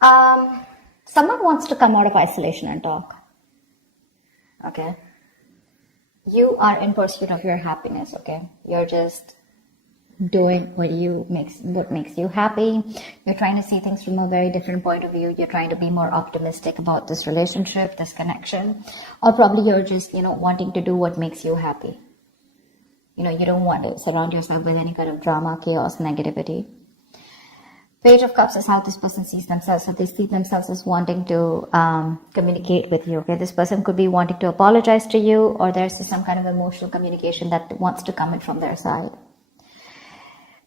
Someone wants to come out of isolation and talk. Okay. You are in pursuit of your happiness, okay? You're just doing what makes you happy. You're trying to see things from a very different point of view. You're trying to be more optimistic about this relationship, this connection. Or probably you're just, wanting to do what makes you happy. You don't want to surround yourself with any kind of drama, chaos, negativity. Page of Cups is how this person sees themselves. So they see themselves as wanting to communicate with you. Okay, this person could be wanting to apologize to you, or there's some kind of emotional communication that wants to come in from their side.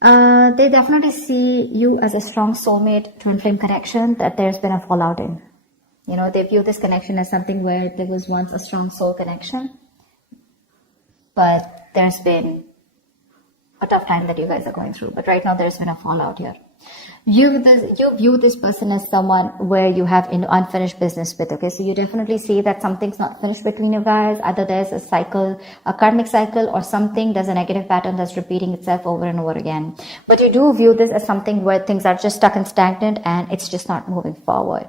They definitely see you as a strong soulmate, twin flame connection that there's been a fallout in. They view this connection as something where there was once a strong soul connection, but there's been a tough time that you guys are going through. But right now there's been a fallout here. You view this person as someone where you have unfinished business with, okay? So you definitely see that something's not finished between you guys. Either there's a cycle, a karmic cycle, or there's a negative pattern that's repeating itself over and over again. But you do view this as something where things are just stuck and stagnant and it's just not moving forward.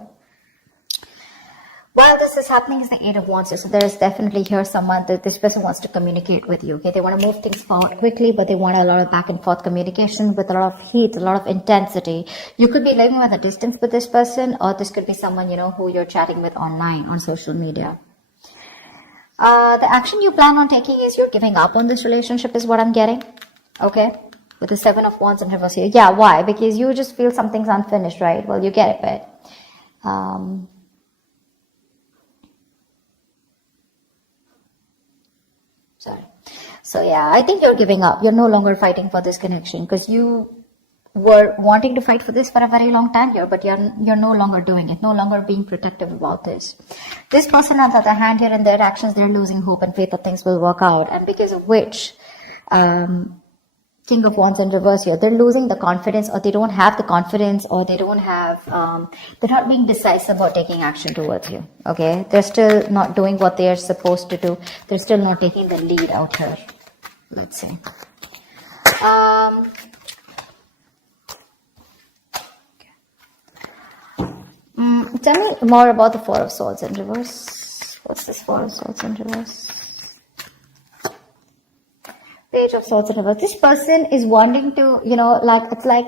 While this is happening is the Eight of Wands. So there is definitely here someone that this person wants to communicate with you. Okay, they want to move things forward quickly, but they want a lot of back and forth communication with a lot of heat, a lot of intensity. You could be living at a distance with this person, or this could be someone, who you're chatting with online on social media. The action you plan on taking is you're giving up on this relationship is what I'm getting. Okay, with the Seven of Wands in reverse here. Yeah, why? Because you just feel something's unfinished, right? Well, you get it, but So yeah, I think you're giving up. You're no longer fighting for this connection because you were wanting to fight for this for a very long time here, but you're no longer doing it, no longer being protective about this. This person, on the other hand, here in their actions, they're losing hope and faith that things will work out, and because of which, King of Wands in reverse here, they're losing the confidence, or they don't have the confidence, or they don't have, they're not being decisive about taking action towards you. Okay, they're still not doing what they are supposed to do. They're still not taking the lead out here. Let's see. Tell me more about the Four of Swords in reverse. What's this Four of Swords in reverse? Page of Swords in reverse. This person is wanting to, it's like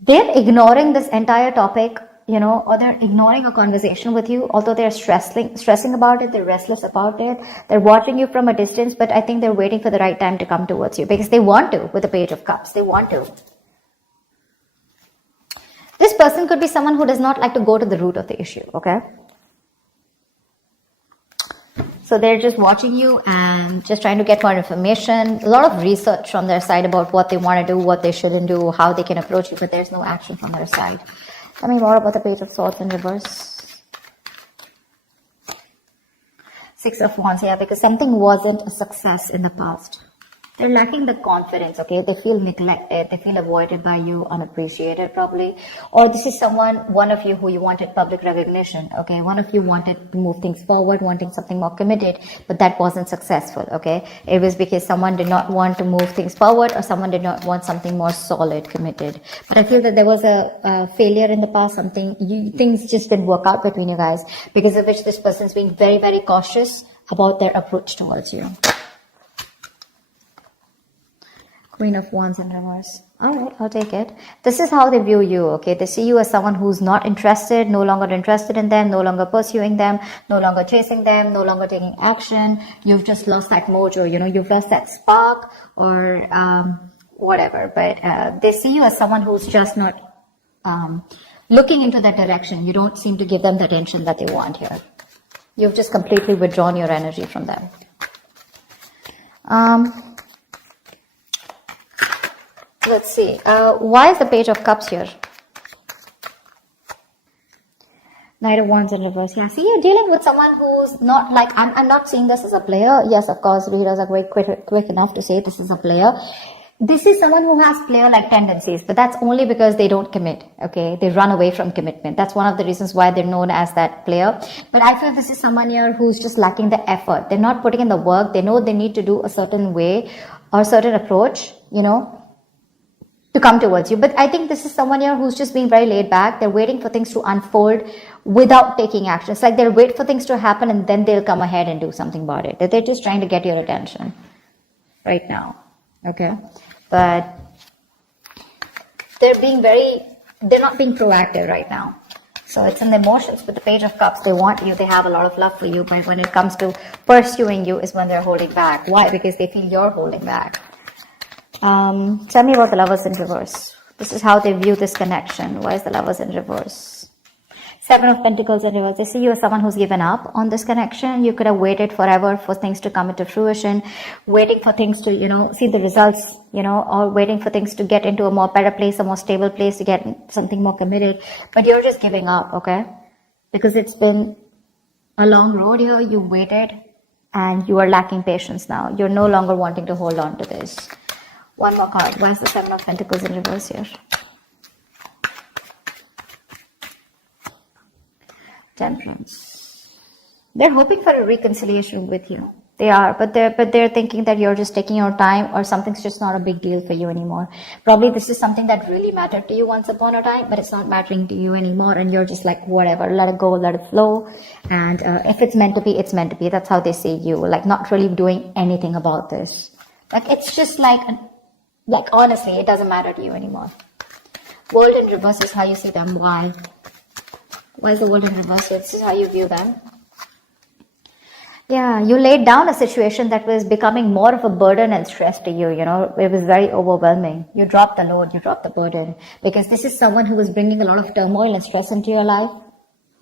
they're ignoring this entire topic, or they're ignoring a conversation with you, although they're stressing about it, they're restless about it, they're watching you from a distance, but I think they're waiting for the right time to come towards you because they want to with the Page of Cups. They want to. This person could be someone who does not like to go to the root of the issue, okay? So they're just watching you and just trying to get more information, a lot of research from their side about what they want to do, what they shouldn't do, how they can approach you, but there's no action from their side. Tell me more about the Page of Swords in reverse. Six of Wands, yeah, because something wasn't a success in the past. They're lacking the confidence, okay? They feel neglected, they feel avoided by you, unappreciated probably. Or this is one of you who you wanted public recognition, okay? One of you wanted to move things forward, wanting something more committed, but that wasn't successful, okay? It was because someone did not want to move things forward, or someone did not want something more solid, committed. But I feel that there was a failure in the past, things just didn't work out between you guys, because of which this person's being very, very cautious about their approach towards you. Queen of Wands in reverse. All right, I'll take it. This is how they view you, okay? They see you as someone who's not interested, no longer interested in them, no longer pursuing them, no longer chasing them, no longer taking action. You've just lost that mojo, you've lost that spark or whatever. But they see you as someone who's just not looking into that direction. You don't seem to give them the attention that they want here. You've just completely withdrawn your energy from them. Let's see. Why is the Page of Cups here? Knight of Wands in reverse. Yeah, see, you're dealing with someone who's not like, I'm not seeing this as a player. Yes, of course, readers are quick enough to say this is a player. This is someone who has player-like tendencies, but that's only because they don't commit, okay? They run away from commitment. That's one of the reasons why they're known as that player. But I feel this is someone here who's just lacking the effort. They're not putting in the work. They know they need to do a certain way or a certain approach, to come towards you. But I think this is someone here who's just being very laid back. They're waiting for things to unfold without taking action. It's like they'll wait for things to happen and then they'll come ahead and do something about it. They're just trying to get your attention right now. Okay. But they're not being proactive right now. So it's in the emotions. With the Page of Cups, they want you, they have a lot of love for you, but when it comes to pursuing you is when they're holding back. Why? Because they feel you're holding back. Tell me about the Lovers in reverse. This is how they view this connection. Why is the Lovers in reverse? Seven of Pentacles in reverse. They see you as someone who's given up on this connection. You could have waited forever for things to come into fruition, waiting for things to, see the results, or waiting for things to get into a more better place, a more stable place, to get something more committed. But you're just giving up, okay? Because it's been a long road here. You waited and you are lacking patience now. You're no longer wanting to hold on to this. One more card. Why is the Seven of Pentacles in reverse here? Temperance. They're hoping for a reconciliation with you. They are, but they're thinking that you're just taking your time, or something's just not a big deal for you anymore. Probably this is something that really mattered to you once upon a time, but it's not mattering to you anymore, and you're just like, whatever, let it go, let it flow. And if it's meant to be, it's meant to be. That's how they see you, like not really doing anything about this. Like it's just like honestly, it doesn't matter to you anymore. World in reverse is how you see them. Why? Why is the world in reverse? This is how you view them. Yeah, you laid down a situation that was becoming more of a burden and stress to you, It was very overwhelming. You dropped the load, you dropped the burden. Because this is someone who was bringing a lot of turmoil and stress into your life.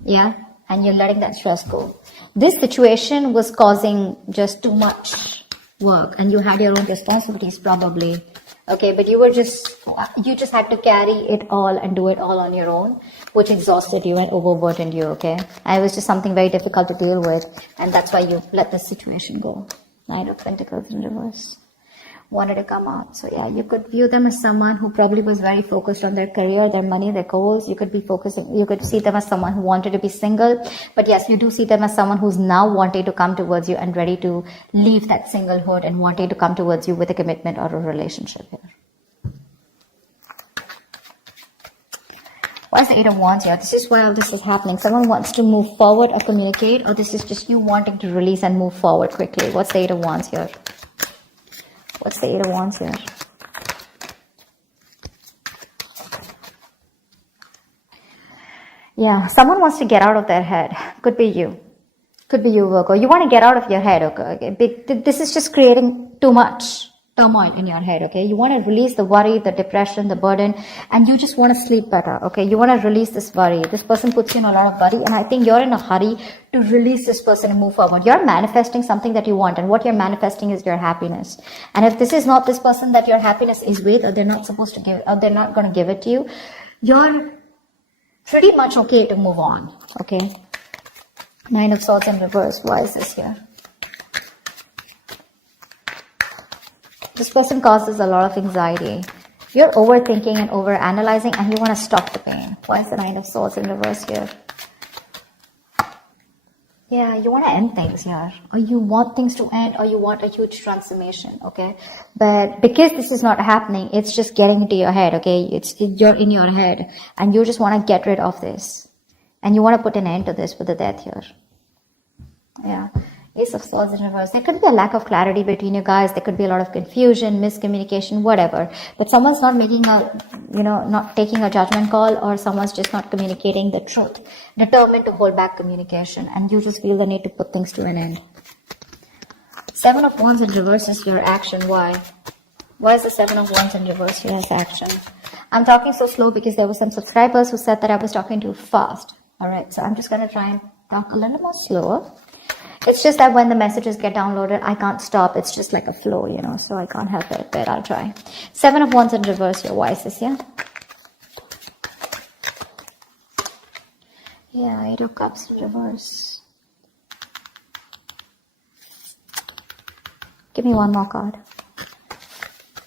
Yeah, and you're letting that stress go. This situation was causing just too much work, and you had your own responsibilities probably. Okay, but you just had to carry it all and do it all on your own, which exhausted you and overburdened you, okay? And it was just something very difficult to deal with, and that's why you let the situation go. Knight of Pentacles in reverse. Wanted to come out. So yeah, you could view them as someone who probably was very focused on their career, their money, their goals. You could see them as someone who wanted to be single. But yes, you do see them as someone who's now wanting to come towards you and ready to leave that singlehood and wanting to come towards you with a commitment or a relationship here. Why is the Eight of Wands here? This is why all this is happening. Someone wants to move forward or communicate, or this is just you wanting to release and move forward quickly. What's the Eight of Wands here? What's the Eight of Wands here? Yeah, someone wants to get out of their head. Could be you. Could be you, Virgo. You want to get out of your head, okay? This is just creating too much turmoil in your head, okay? You want to release the worry, the depression, the burden, and you just want to sleep better, okay? You want to release this worry. This person puts you in a lot of worry, and I think you're in a hurry to release this person and move forward. You're manifesting something that you want, and what you're manifesting is your happiness. And if this is not this person that your happiness is with, or they're not supposed to give, or they're not going to give it to you, you're pretty much okay to move on, okay? Nine of Swords in reverse. Why is this here? This person causes a lot of anxiety. You're overthinking and overanalyzing, and you want to stop the pain. Why is the Nine of Swords in reverse here? Yeah, you want to end things here. Or you want things to end, or you want a huge transformation, okay? But because this is not happening, it's just getting into your head, okay? You're in your head, and you just want to get rid of this. And you want to put an end to this with the Death here. Yeah. Ace of Swords in reverse. There could be a lack of clarity between you guys. There could be a lot of confusion, miscommunication, whatever. But someone's not making not taking a judgment call, or someone's just not communicating the truth. Determined to hold back communication, and you just feel the need to put things to an end. Seven of Wands in reverse is your action. Why? Why is the Seven of Wands in reverse here as action? I'm talking so slow because there were some subscribers who said that I was talking too fast. Alright, so I'm just going to try and talk a little more slower. It's just that when the messages get downloaded, I can't stop. It's just like a flow, so I can't help it, but I'll try. Seven of Wands in reverse here. Why is this here? Yeah, Eight of Cups in reverse. Give me one more card.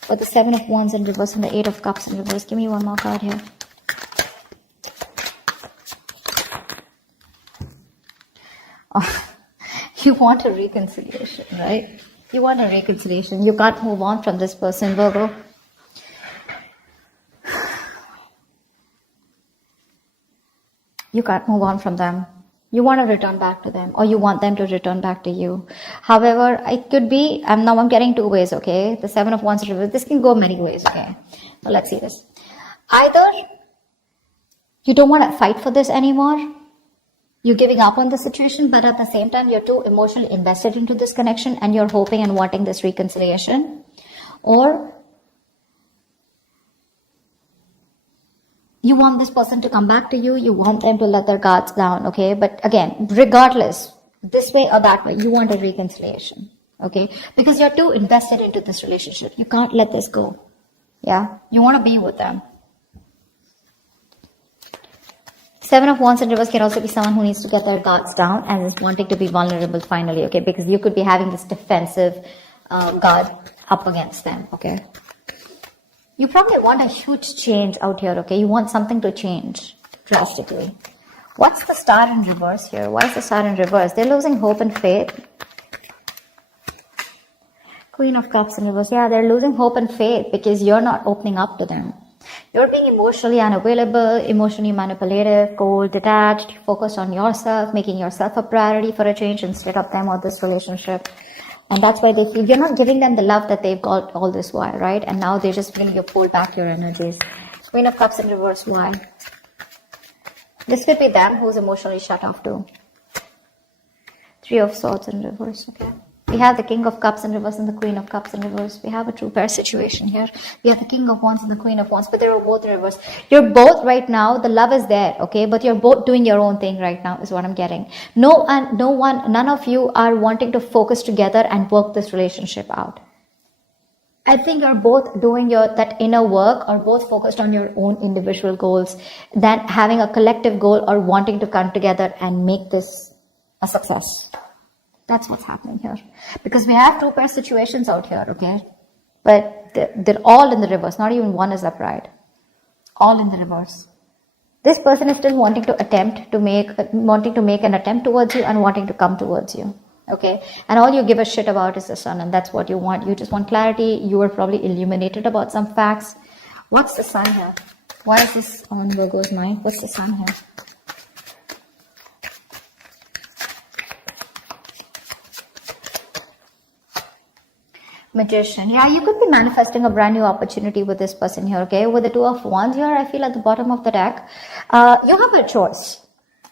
For the Seven of Wands in reverse and the Eight of Cups in reverse, give me one more card here. Oh. You want a reconciliation, right? You want a reconciliation. You can't move on from this person, Virgo. You can't move on from them. You want to return back to them, or you want them to return back to you. However, it could be, I'm getting two ways, okay? The Seven of Wands reverse. This can go many ways, okay? So let's see this. Either you don't want to fight for this anymore. You're giving up on the situation, but at the same time, you're too emotionally invested into this connection and you're hoping and wanting this reconciliation. Or you want this person to come back to you. You want them to let their guards down, okay? But again, regardless, this way or that way, you want a reconciliation, okay? Because you're too invested into this relationship. You can't let this go, yeah? You want to be with them. Seven of Wands in reverse can also be someone who needs to get their guards down and is wanting to be vulnerable finally, okay? Because you could be having this defensive guard up against them, okay? You probably want a huge change out here, okay? You want something to change drastically. What's the Star in reverse here? Why is the Star in reverse? They're losing hope and faith. Queen of Cups in reverse. Yeah, they're losing hope and faith because you're not opening up to them. You're being emotionally unavailable, emotionally manipulative, cold, detached, focused on yourself, making yourself a priority for a change instead of them or this relationship. And that's why they feel you're not giving them the love that they've got all this while, right? And now they just feel you pull back your energies. Queen of Cups in reverse, why? This could be them who's emotionally shut off too. Three of Swords in reverse, okay? We have the King of Cups in reverse and the Queen of Cups in reverse. We have a true pair situation here. We have the King of Wands and the Queen of Wands, but they're both in reverse. You're both right now, the love is there, okay? But you're both doing your own thing right now is what I'm getting. None of you are wanting to focus together and work this relationship out. I think you're both doing that inner work or both focused on your own individual goals than having a collective goal or wanting to come together and make this a success. That's what's happening here. Because we have two pair situations out here, okay? But they're all in the reverse. Not even one is upright. All in the reverse. This person is still wanting to make an attempt towards you and wanting to come towards you. Okay? And all you give a shit about is the Sun, and that's what you want. You just want clarity. You are probably illuminated about some facts. What's the Sun here? Why is this on Virgo's mind? What's the Sun here? Magician. Yeah, you could be manifesting a brand new opportunity with this person here, okay? With the Two of Wands here, I feel at the bottom of the deck, you have a choice.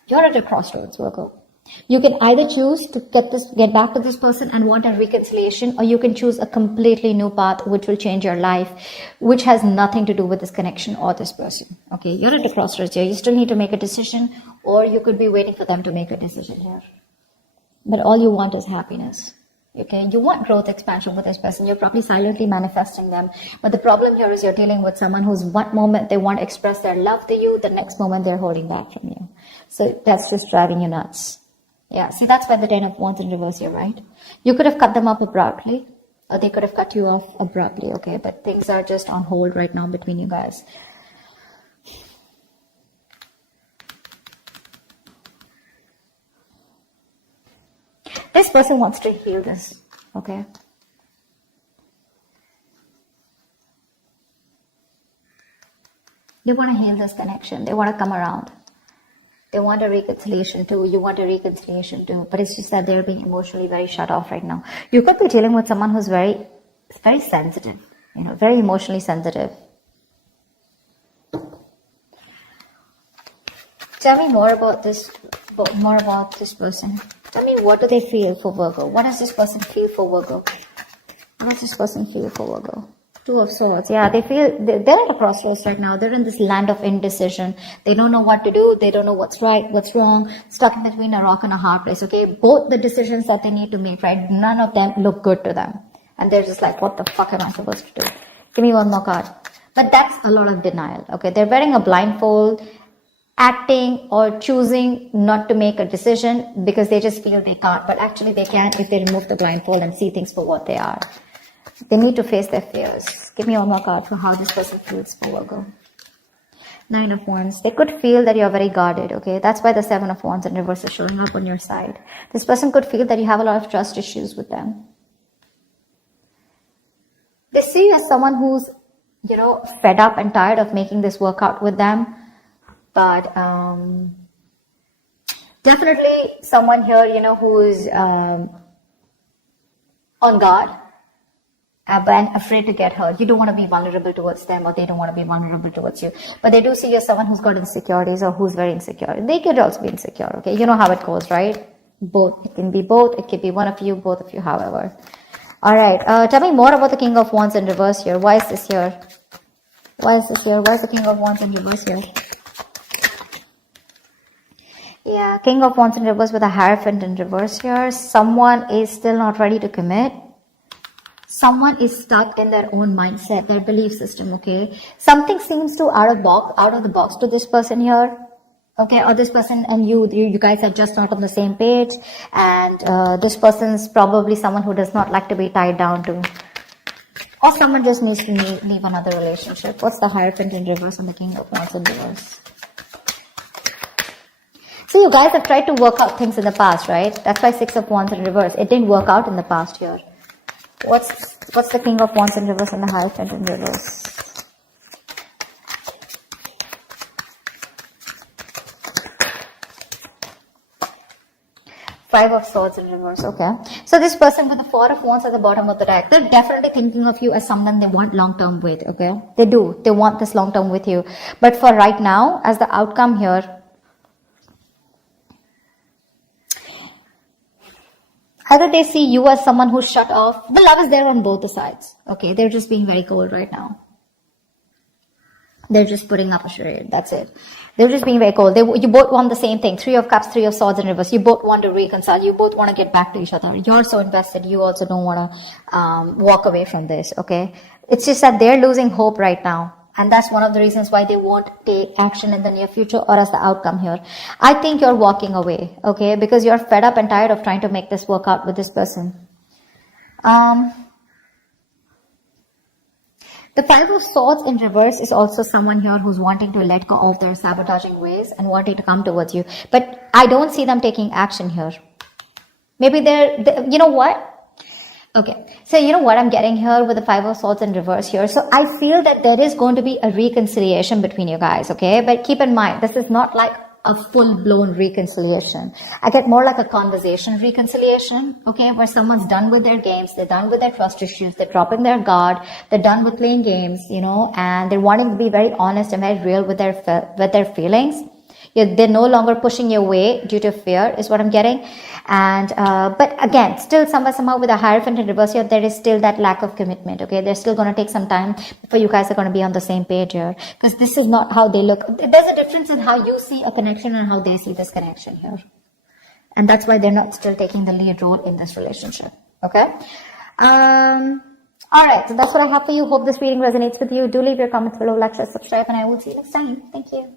You're at a crossroads, Virgo. You can either choose to get back to this person and want a reconciliation, or you can choose a completely new path which will change your life, which has nothing to do with this connection or this person. Okay, you're at a crossroads here. You still need to make a decision, or you could be waiting for them to make a decision here. But all you want is happiness. Okay, you want growth, expansion with this person. You're probably silently manifesting them. But the problem here is you're dealing with someone who's one moment they want to express their love to you, the next moment they're holding back from you. So that's just driving you nuts. Yeah, see, that's why the Ten of Wands in reverse here, right? You could have cut them up abruptly, or they could have cut you off abruptly, okay? But things are just on hold right now between you guys. This person wants to heal this, okay? They want to heal this connection. They want to come around. They want a reconciliation too. You want a reconciliation too. But it's just that they're being emotionally very shut off right now. You could be dealing with someone who's very sensitive, very emotionally sensitive. Tell me more about this person. Tell me, what do they feel for Virgo? What does this person feel for Virgo? What does this person feel for Virgo? Two of Swords. Yeah, they're at a crossroads right now. They're in this land of indecision. They don't know what to do. They don't know what's right, what's wrong. Stuck in between a rock and a hard place, okay? Both the decisions that they need to make, right? None of them look good to them. And they're just like, what the fuck am I supposed to do? Give me one more card. But that's a lot of denial, okay? They're wearing a blindfold, acting or choosing not to make a decision because they just feel they can't. But actually they can if they remove the blindfold and see things for what they are. They need to face their fears. Give me one more card for how this person feels for Virgo. Nine of Wands. They could feel that you're very guarded, okay? That's why the Seven of Wands in reverse is showing up on your side. This person could feel that you have a lot of trust issues with them. They see you as someone who's, fed up and tired of making this work out with them. But Definitely someone here, who's on guard, but afraid to get hurt. You don't want to be vulnerable towards them, or they don't want to be vulnerable towards you. But they do see you're someone who's got insecurities or who's very insecure. They could also be insecure, okay? You know how it goes, right? Both. It can be both. It could be one of you, both of you, however. All right. Tell me more about the King of Wands in reverse here. Why is this here? Why is this here? Why is the King of Wands in reverse here? Yeah, King of Wands in reverse with a Hierophant in reverse here. Someone is still not ready to commit. Someone is stuck in their own mindset, their belief system, okay? Something seems to out of the box to this person here, okay? Or this person and you guys are just not on the same page, and this person's probably someone who does not like to be tied down to, or someone just needs to leave another relationship. What's the Hierophant in reverse and the King of Wands in reverse? So you guys have tried to work out things in the past, right? That's why Six of Wands in reverse. It didn't work out in the past here. What's the King of Wands in reverse and the Hierophant in reverse? Five of Swords in reverse, okay. So this person with the Four of Wands at the bottom of the deck, they're definitely thinking of you as someone they want long-term with, okay. They do. They want this long-term with you. But for right now, as the outcome here, either they see you as someone who's shut off. The love is there on both the sides. Okay, they're just being very cold right now. They're just putting up a charade. That's it. They're just being very cold. You both want the same thing. Three of Cups, Three of Swords in reverse. You both want to reconcile. You both want to get back to each other. You're so invested. You also don't want to walk away from this. Okay, it's just that they're losing hope right now. And that's one of the reasons why they won't take action in the near future or as the outcome here. I think you're walking away, okay? Because you're fed up and tired of trying to make this work out with this person. The Five of Swords in reverse is also someone here who's wanting to let go of their sabotaging ways and wanting to come towards you. But I don't see them taking action here. Maybe you know what? Okay, so you know what I'm getting here with the Five of Swords in reverse here. So I feel that there is going to be a reconciliation between you guys, okay? But keep in mind, this is not like a full-blown reconciliation. I get more like a conversation reconciliation, okay? Where someone's done with their games, they're done with their trust issues, they're dropping their guard, they're done with playing games, and they're wanting to be very honest and very real with their feelings. They're no longer pushing you away due to fear, is what I'm getting. And but again, still somehow with a Hierophant in reverse here, there is still that lack of commitment. Okay, they're still going to take some time before you guys are going to be on the same page here, because this is not how they look. There's a difference in how you see a connection and how they see this connection here, and that's why they're not still taking the lead role in this relationship. Okay. All right, so that's what I have for you. Hope this reading resonates with you. Do leave your comments below, like, share, subscribe, and I will see you next time. Thank you.